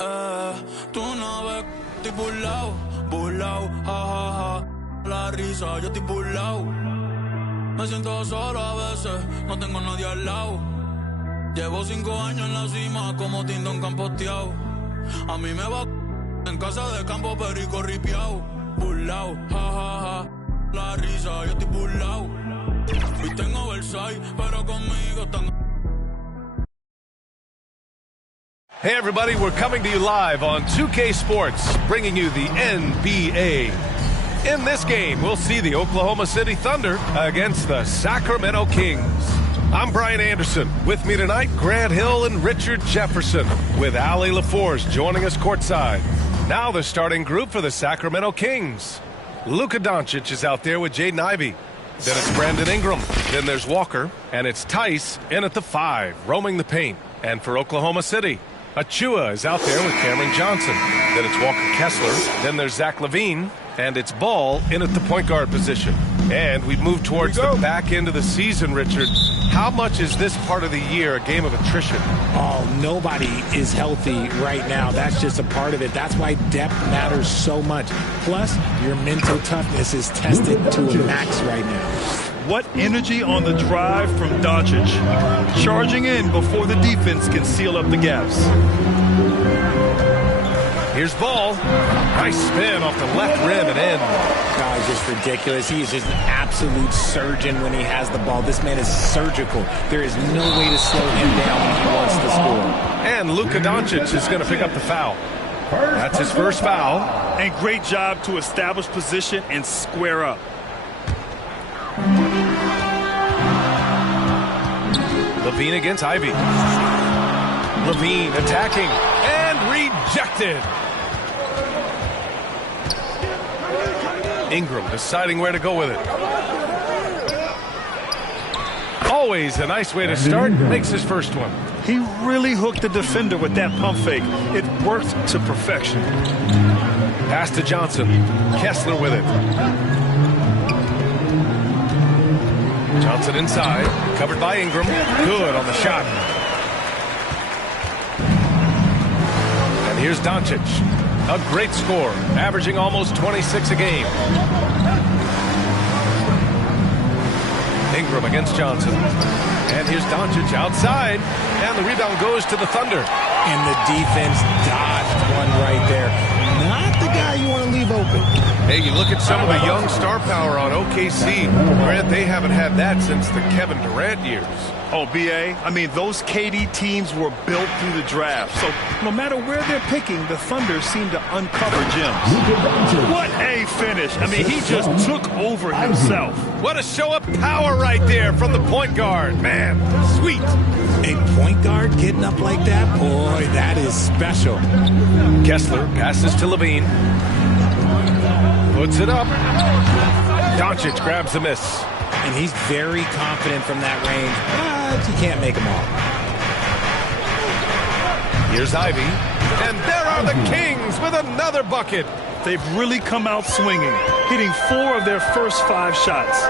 Tú no ves, estoy burlao, ja, ja, ja. La risa, yo estoy burlao. Me siento solo a veces, no tengo nadie al lado. Llevo 5 años en la cima como Tindón campoteado. A mí me va en casa de campo perico ripiao. Burlao, ja, ja, ja. La risa, yo estoy burlao. Y tengo Versailles, pero conmigo están. Hey everybody, we're coming to you live on 2K Sports, bringing you the NBA. In this game, we'll see the Oklahoma City Thunder against the Sacramento Kings. I'm Brian Anderson. With me tonight, Grant Hill and Richard Jefferson, with Allie LaForce joining us courtside. Now the starting group for the Sacramento Kings. Luka Doncic is out there with Jaden Ivey. Then it's Brandon Ingram. Then there's Walker. And it's Tice in at the 5, roaming the paint. And for Oklahoma City, Achua is out there with Cameron Johnson. Then it's Walker Kessler. Then there's Zach LaVine. And it's Ball in at the point guard position. And we move towards the back end of the season, Richard. How much is this part of the year a game of attrition? Oh, nobody is healthy right now. That's just a part of it. That's why depth matters so much. Plus, your mental toughness is tested to a max right now. What energy on the drive from Doncic. Charging in before the defense can seal up the gaps. Here's Ball. Nice spin off the left rim and in. God, it's just ridiculous. He is just an absolute surgeon when he has the ball. This man is surgical. There is no way to slow him down when he wants to score. And Luka Doncic is going to pick up the foul. That's his first foul. And great job to establish position and square up. LaVine against Ivey. LaVine attacking and rejected. Ingram deciding where to go with it. Always a nice way to start. Makes his first one. He really hooked the defender with that pump fake. It worked to perfection. Pass to Johnson. Kessler with it. Johnson inside. Covered by Ingram. Good on the shot. And here's Doncic. A great score, averaging almost 26 a game. Ingram against Johnson. And here's Doncic outside. And the rebound goes to the Thunder. And the defense dodged one right there. Not the guy you want to leave open. Hey, you look at some of the young star power on OKC. Grant, they haven't had that since the Kevin Durant years. Oh, B.A., I mean, those KD teams were built through the draft. So no matter where they're picking, the Thunder seem to uncover gems. What a finish. I mean, he just took over himself. What a show of power right there from the point guard. Man, sweet. A point guard getting up like that? Boy, that is special. Kessler passes to LaVine. Puts it up. Doncic grabs the miss. And he's very confident from that range, but you can't make them all. Here's Ivey. And there are the Kings with another bucket. They've really come out swinging, hitting 4 of their first 5 shots.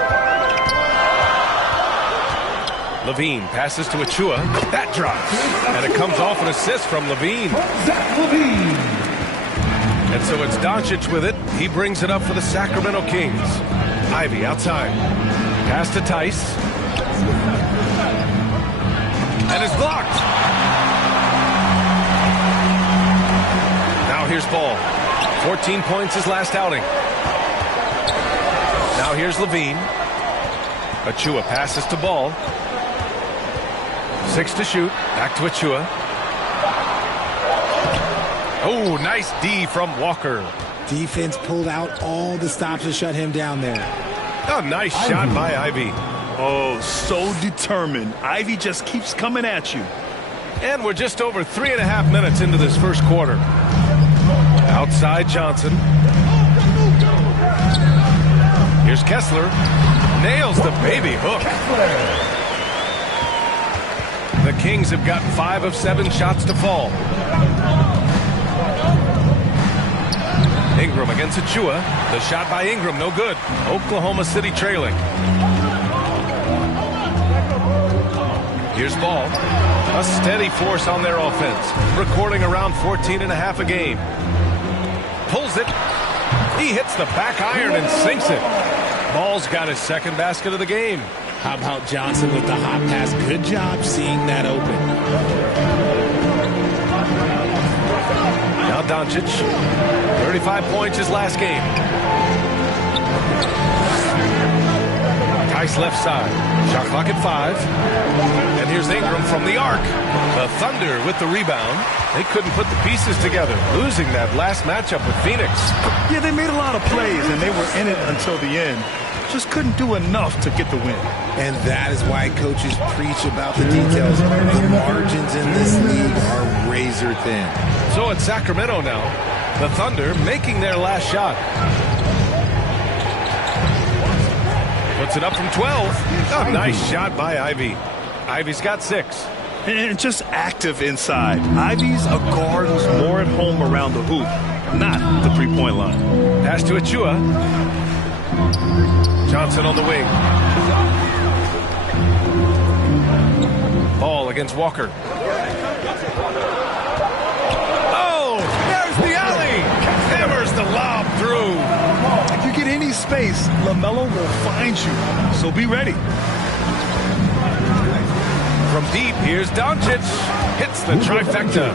LaVine passes to Achua. That drops. And it comes off an assist from LaVine. And so it's Doncic with it. He brings it up for the Sacramento Kings. Ivey outside. Pass to Tice. And it's blocked. Now here's Ball. 14 points his last outing. Now here's LaVine. Achua passes to Ball. 6 to shoot. Back to Achua. Oh, nice D from Walker. Defense pulled out all the stops to shut him down there. A nice shot by Ivey. Oh, so determined. Ivey just keeps coming at you. And we're just over 3.5 minutes into this first quarter. Outside Johnson. Here's Kessler. Nails the baby hook. The Kings have gotten 5 of 7 shots to fall. Ingram against Achua. The shot by Ingram, no good. Oklahoma City trailing. Here's Ball. A steady force on their offense, recording around 14.5 a game. Pulls it. He hits the back iron and sinks it. Ball's got his second basket of the game. How about Johnson with the hot pass? Good job seeing that open. Now Doncic, 35 points his last game. Tice left side, shot clock at 5. And here's Ingram from the arc. The Thunder with the rebound. They couldn't put the pieces together, losing that last matchup with Phoenix. Yeah, they made a lot of plays, and they were in it until the end. Just couldn't do enough to get the win. And that is why coaches preach about the details. The margins in this league are razor thin. So it's Sacramento now. The Thunder making their last shot. Puts it up from 12. A nice shot by Ivy. Ivy's got 6. And just active inside. Ivy's a guard who's more at home around the hoop, not the three-point line. Pass to Achua. Johnson on the wing. Ball against Walker. Oh, there's the alley. Hammers the lob through. If you get any space, LaMelo will find you, so be ready. From deep, here's Doncic. Hits the trifecta.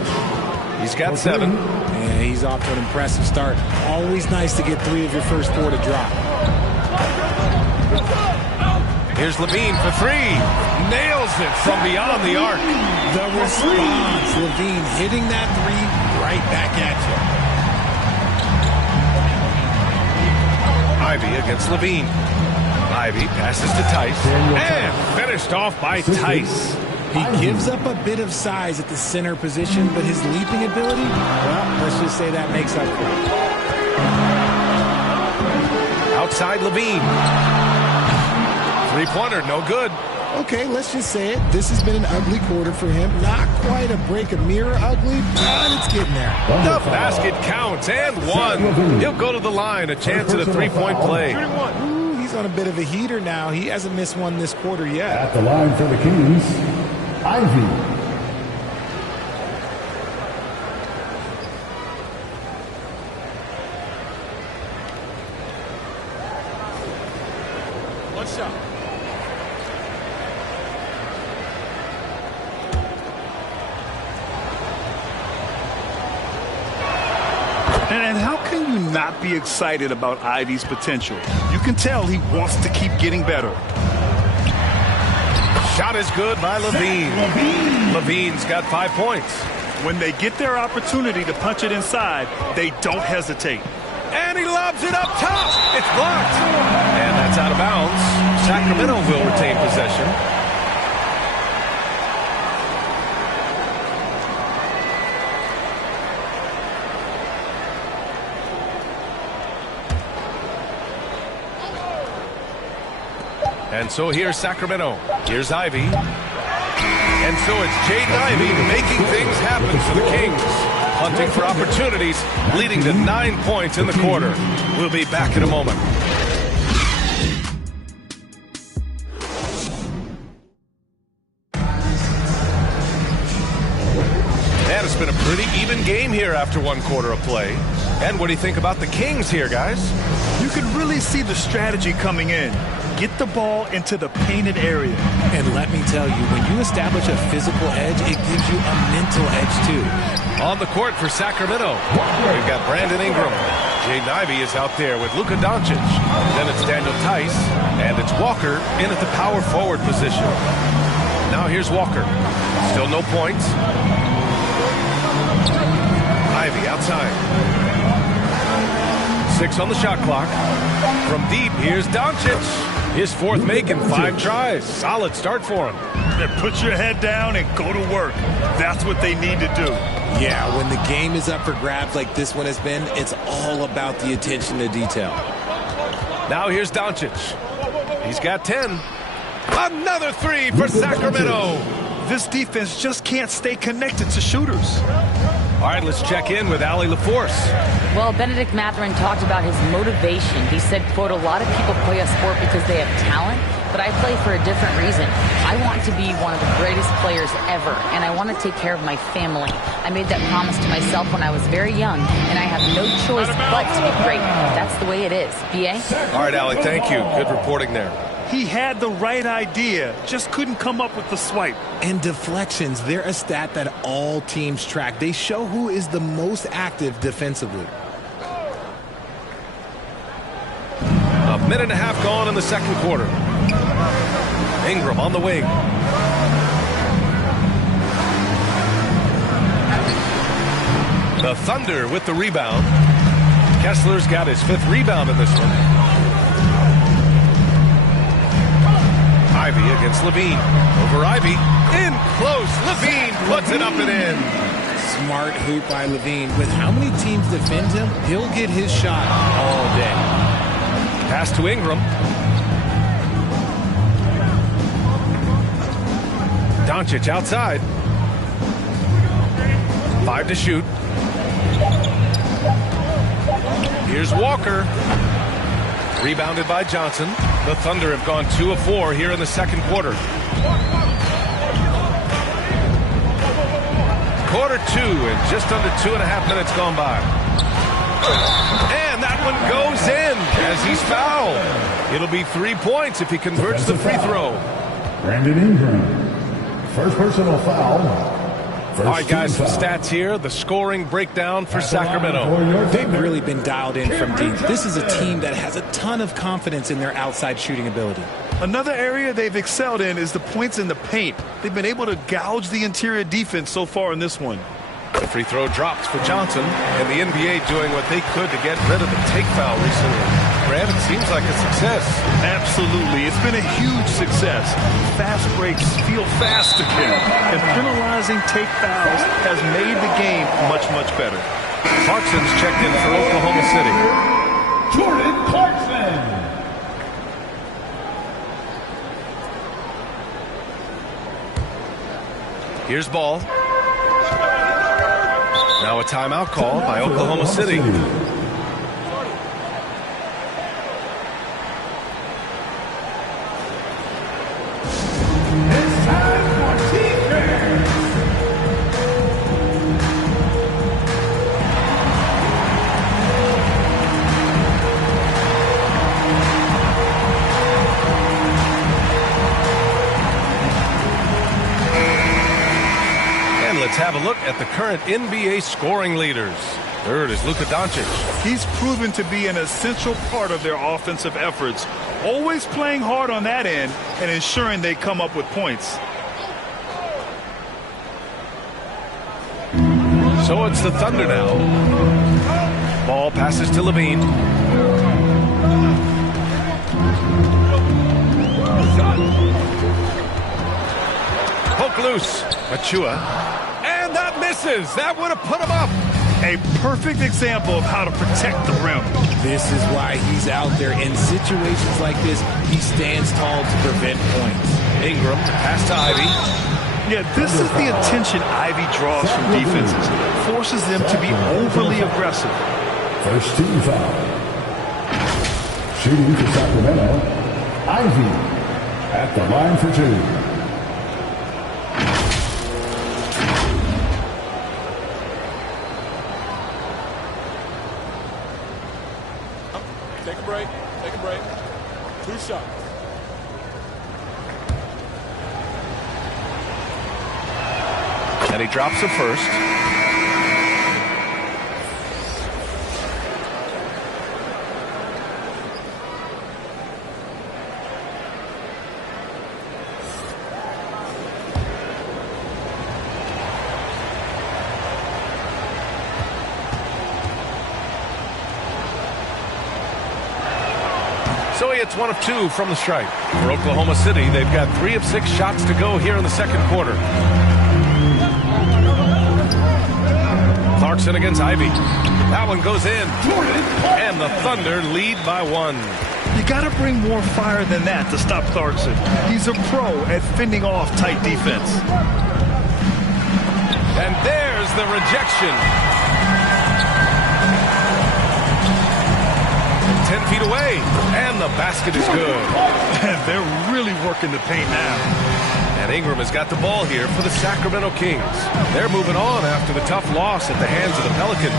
He's got 7. Yeah, he's off to an impressive start. Always nice to get 3 of your first 4 to drop. Here's Levine for 3. Nails it from beyond the arc. The response. Levine hitting that 3 right back at you. Ivy against Levine. Ivy passes to Tice. And finished off by Tice. He gives up a bit of size at the center position, but his leaping ability, well, let's just say that makes up for it. Outside Levine. Three-pointer, no good. Okay, let's just say it. This has been an ugly quarter for him. Not quite a break a mirror ugly, but it's getting there. The basket counts, and 1. He'll go to the line, a chance at a three-point play. Ooh, he's on a bit of a heater now. He hasn't missed one this quarter yet. At the line for the Kings, Ivy. One shot. And how can you not be excited about Ivy's potential? You can tell he wants to keep getting better. Shot is good by Levine. Levine's got 5 points. When they get their opportunity to punch it inside, they don't hesitate. And he lobs it up top. It's blocked. And that's out of bounds. Sacramento will retain possession. And so here's Sacramento. Here's Ivy. And so it's Jaden Ivey making things happen for the Kings. Hunting for opportunities, leading to 9 points in the quarter. We'll be back in a moment. And it's been a pretty even game here after 1 quarter of play. And what do you think about the Kings here, guys? You can really see the strategy coming in. Get the ball into the painted area. And let me tell you, when you establish a physical edge, it gives you a mental edge too. On the court for Sacramento, we've got Brandon Ingram. Jaden Ivey is out there with Luka Doncic. Then it's Daniel Tice, and it's Walker in at the power forward position. Now here's Walker. Still no points. Ivey outside. 6 on the shot clock. From deep, here's Doncic. His 4th make in 5 tries. Solid start for him. Then put your head down and go to work. That's what they need to do. Yeah, when the game is up for grabs like this one has been, it's all about the attention to detail. Now here's Doncic. He's got 10. Another 3 for Sacramento. This defense just can't stay connected to shooters. All right, let's check in with Allie LaForce. Well, Benedict Mathurin talked about his motivation. He said, quote, a lot of people play a sport because they have talent, but I play for a different reason. I want to be one of the greatest players ever, and I want to take care of my family. I made that promise to myself when I was very young, and I have no choice but to be great. That's the way it is. B.A.? All right, Allie, thank you. Good reporting there. He had the right idea, just couldn't come up with the swipe. And deflections, they're a stat that all teams track. They show who is the most active defensively. A minute and a half gone in the second quarter. Ingram on the wing. The Thunder with the rebound. Kessler's got his 5th rebound in this one. Ivy against Levine. Over Ivy. In close. Levine puts it up and in. Smart hoop by Levine. With how many teams defend him, he'll get his shot all day. Pass to Ingram. Doncic outside. 5 to shoot. Here's Walker. Rebounded by Johnson. The Thunder have gone 2 of 4 here in the second quarter. Quarter 2 and just under 2.5 minutes gone by. And that one goes in as he's fouled. It'll be 3 points if he converts the free throw. Brandon Ingram. First personal foul. All right, guys, some stats here. The scoring breakdown for Sacramento. They've really been dialed in from deep. This is a team that has a ton of confidence in their outside shooting ability. Another area they've excelled in is the points in the paint. They've been able to gouge the interior defense so far in this one. The free throw drops for Johnson, and the NBA doing what they could to get rid of the take foul recently. Brad, it seems like a success. Absolutely. It's been a huge success. Fast breaks feel fast again, and penalizing take fouls has made the game much, much better. Clarkson's checked in for Oklahoma City. Jordan Clarkson. Here's ball. Now a timeout call by Oklahoma City. It's time for defense. And let's have a look at the current NBA scoring leaders. Third is Luka Doncic. He's proven to be an essential part of their offensive efforts, always playing hard on that end and ensuring they come up with points. So it's the Thunder now. Ball passes to Levine. Poke loose. Achua. And that misses. That would have put him up. A perfect example of how to protect the rim. This is why he's out there. In situations like this, he stands tall to prevent points. Ingram, pass to Ivy. Yeah, this is the attention Ivy draws from defenses. Forces them to be overly aggressive. First team foul. Shooting for Sacramento. Ivy at the line for 2. Take a break. Take a break. 2 shots. And he drops the first. So he hits 1 of 2 from the stripe. For Oklahoma City, they've got 3 of 6 shots to go here in the second quarter. Clarkson against Ivy. That one goes in. And the Thunder lead by 1. You got to bring more fire than that to stop Clarkson. He's a pro at fending off tight defense. And there's the rejection. 10 feet away, and the basket is good. They're really working the paint now. And Ingram has got the ball here for the Sacramento Kings. They're moving on after the tough loss at the hands of the Pelicans.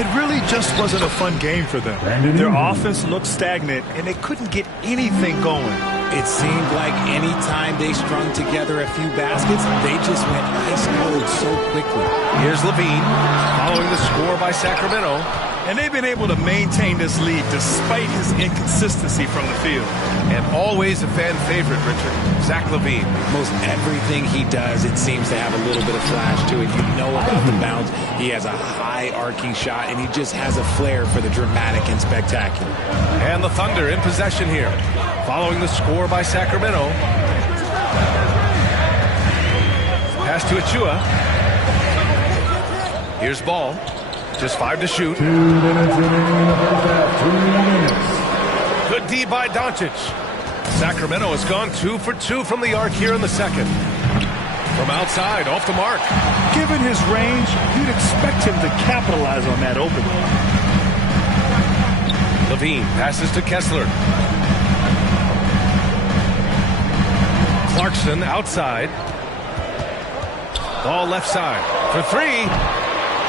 It really just wasn't a fun game for them. Their offense looked stagnant, and they couldn't get anything going. It seemed like any time they strung together a few baskets, they just went ice cold so quickly. Here's Levine following the score by Sacramento. And they've been able to maintain this lead despite his inconsistency from the field. And always a fan favorite, Richard, Zach Levine. Most everything he does, it seems to have a little bit of flash to it. You know about the bounce. He has a high arcing shot, and he just has a flair for the dramatic and spectacular. And the Thunder in possession here, following the score by Sacramento. Pass to Achua. Here's Ball. Just 5 to shoot. 2 minutes remaining in the first half. 2 minutes. Good D by Doncic. Sacramento has gone 2 for 2 from the arc here in the second. From outside, off the mark. Given his range, you'd expect him to capitalize on that opening. Levine passes to Kessler. Clarkson outside. Ball left side for 3.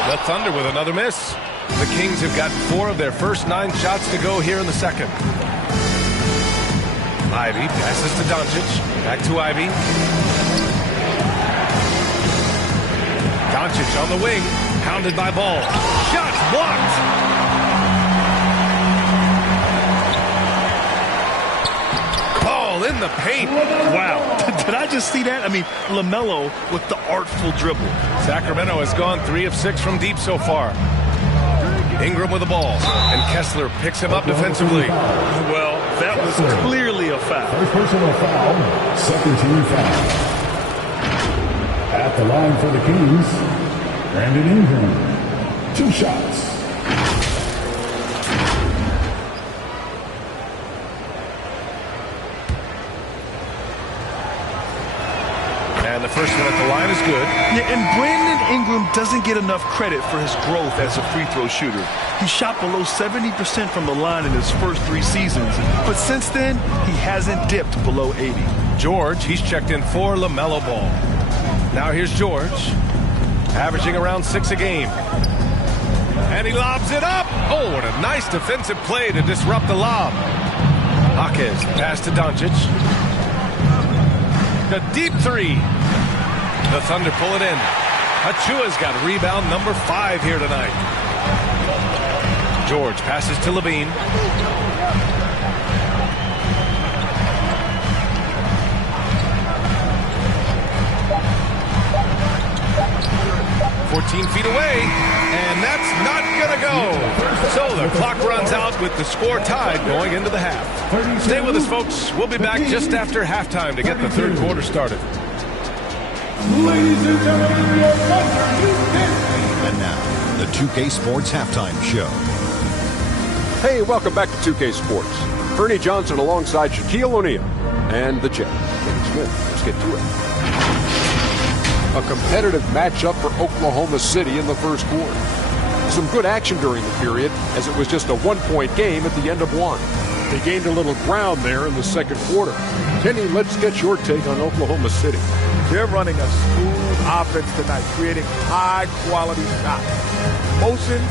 The Thunder with another miss. The Kings have got 4 of their first 9 shots to go here in the second. Ivy passes to Doncic. Back to Ivy. Doncic on the wing. Pounded by Ball. Shot blocked. Ball in the paint. Wow. Did I just see that? I mean, LaMelo with the artful dribble. Sacramento has gone 3 of 6 from deep so far. Ingram with the ball, and Kessler picks him up defensively. Well, that was clearly a foul. First personal foul, second team foul. At the line for the Kings, Brandon Ingram. 2 shots. And the first one at the line is good. Yeah, and Brandon Ingram doesn't get enough credit for his growth as a free throw shooter. He shot below 70% from the line in his first 3 seasons, but since then, he hasn't dipped below 80. George, he's checked in for LaMelo Ball. Now here's George, averaging around 6 a game. And he lobs it up. Oh, what a nice defensive play to disrupt the lob. Jaquez, pass to Doncic. The deep 3. The Thunder pull it in. Achua's got rebound number 5 here tonight. George passes to Levine. "14 feet away, and that's not gonna go." So the clock runs out with the score tied going into the half. Stay with us, folks. We'll be back just after halftime to get the third quarter started. Ladies and gentlemen, your Thunder. And now, the 2K Sports Halftime Show. Hey, welcome back to 2K Sports. Ernie Johnson alongside Shaquille O'Neal and the Jet, Kenny Smith. Let's get to it. A competitive matchup for Oklahoma City in the first quarter. Some good action during the period, as it was just a 1-point game at the end of 1. They gained a little ground there in the second quarter. Kenny, let's get your take on Oklahoma City. They're running a smooth offense tonight, creating high-quality shots. Motion,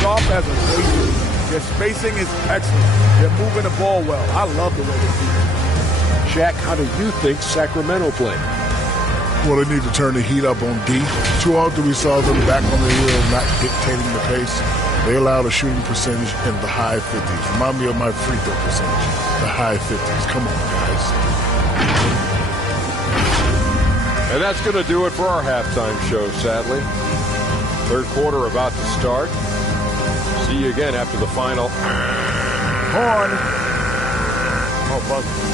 sharp as a razor. Their spacing is excellent. They're moving the ball well. I love the way they do it. Shaq, how do you think Sacramento played? Well, they need to turn the heat up on D. Too often we saw them back on the heel, not dictating the pace. They allowed a shooting percentage in the high 50s. Remind me of my free throw percentage. The high 50s. Come on, guys. And that's going to do it for our halftime show, sadly. Third quarter about to start. See you again after the final. Horn. Oh, buzzer.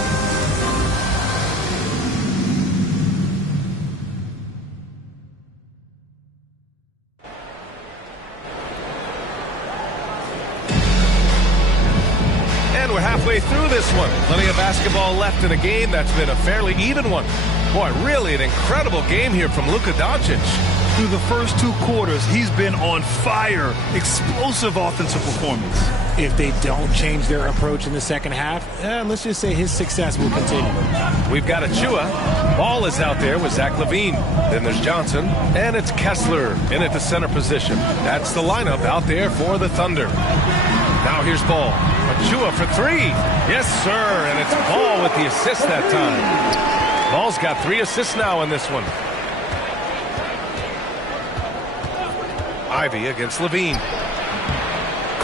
We're halfway through this one. Plenty of basketball left in a game that's been a fairly even one. Boy, really an incredible game here from Luka Doncic. Through the first 2 quarters, he's been on fire. Explosive offensive performance. If they don't change their approach in the second half, let's just say his success will continue. We've got Achua. Ball is out there with Zach LaVine. Then there's Johnson. And it's Kessler in at the center position. That's the lineup out there for the Thunder. Now here's Ball. Achua for 3. Yes, sir. And it's Ball with the assist that time. Ball's got 3 assists now in this one. Ivy against LaVine.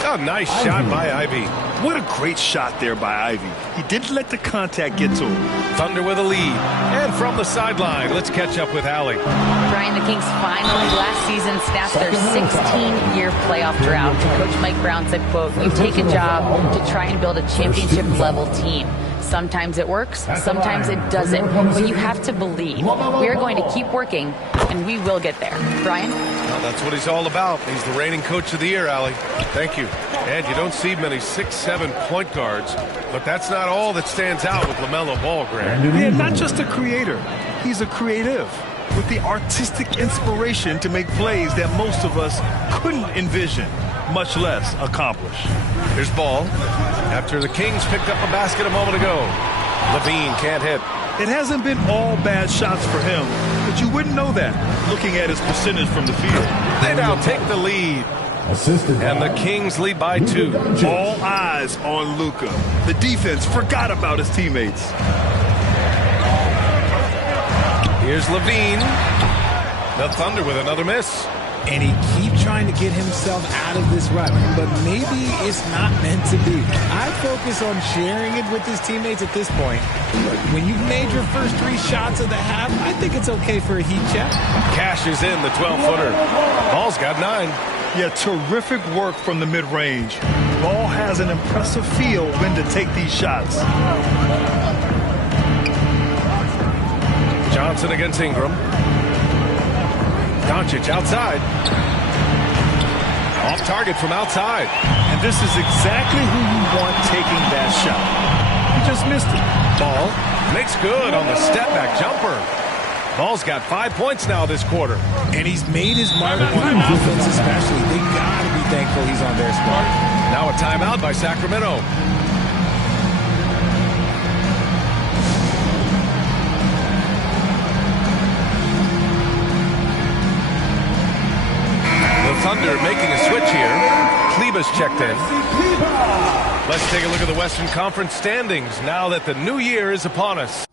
A nice shot by Ivy. What a great shot there by Ivy. He didn't let the contact get to him. Thunder with a lead. And from the sideline, let's catch up with Allie. Brian, the Kings finally last season snapped their 16-year playoff drought. Coach Mike Brown said, quote, "You take a job to try and build a championship-level team. Sometimes it works, sometimes it doesn't. But you have to believe. We are going to keep working, and we will get there." Brian? Well, that's what he's all about. He's the reigning coach of the year, Allie. Thank you. And you don't see many 6'7" point guards, but that's not all that stands out with LaMelo Ball, Grant. Yeah, not just a creator. He's a creative with the artistic inspiration to make plays that most of us couldn't envision, much less accomplish. Here's Ball. After the Kings picked up a basket a moment ago. LaVine can't hit. It hasn't been all bad shots for him, but you wouldn't know that looking at his percentage from the field. They now take the lead. And the Kings lead by 2. All eyes on Luka. The defense forgot about his teammates. Here's LaVine. The Thunder with another miss. And he keeps trying to get himself out of this rut, but maybe it's not meant to be. I focus on sharing it with his teammates at this point. When you've made your first 3 shots of the half, I think it's okay for a heat check. Cash is in the 12-footer. Ball's got 9. Yeah, terrific work from the mid-range. Ball has an impressive feel when to take these shots. Johnson against Ingram. Doncic outside. Off target from outside. And this is exactly who you want taking that shot. He just missed it. Ball makes good on the step-back jumper. Ball's got 5 points now this quarter. And he's made his mark on offense especially. They got to be thankful he's on their squad. Now a timeout by Sacramento. Thunder making a switch here. Kleba's checked in. Let's take a look at the Western Conference standings now that the new year is upon us.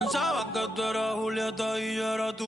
Pensaba que tú eras Julieta y yo era tú.